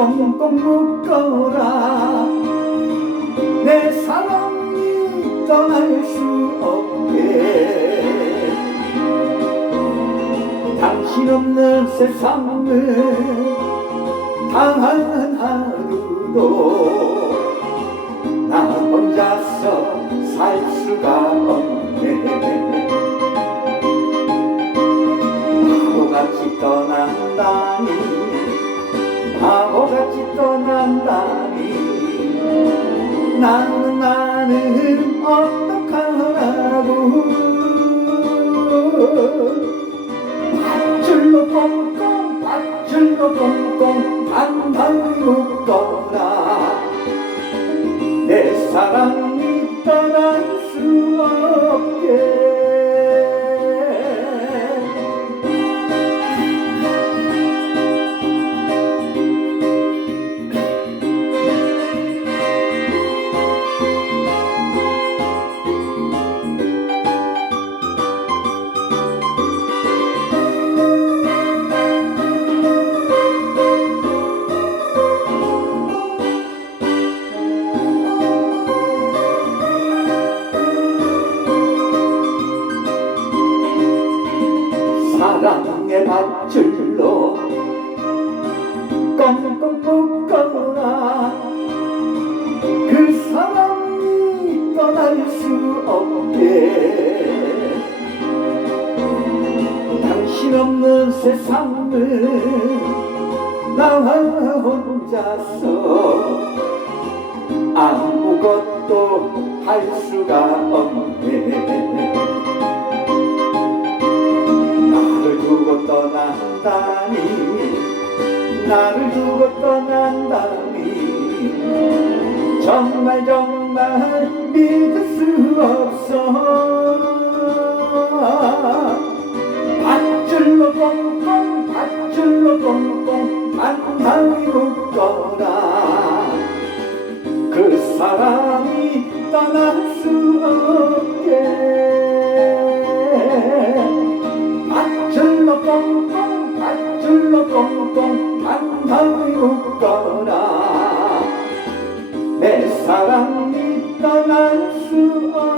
꽁꽁 묶어라. 내 사랑이 떠날 수 없게. 당신 없는 세상을 당한 하루도 나 혼자서 살 수가 없네. 바보같이 떠난다니 떠난다니 나는 나는 어떡하라고. 밧줄로 꽁꽁 밧줄로 꽁꽁 단단히 묶어 밧줄로 꽁꽁 묶어라 그 사랑이 떠날 수 없게. 당신 없는 세상을 나 혼자서 아무것도 할 수가 없네 떠난다니 나를 두고 떠난다니. 정말 정말 믿을 수 없어. 밧줄로 꽁꽁 밧줄로 꽁꽁 단단히 묶어라. 그 사람이 떠날 꽁꽁 단단히 묶어라 내 사랑이 떠날 수 없게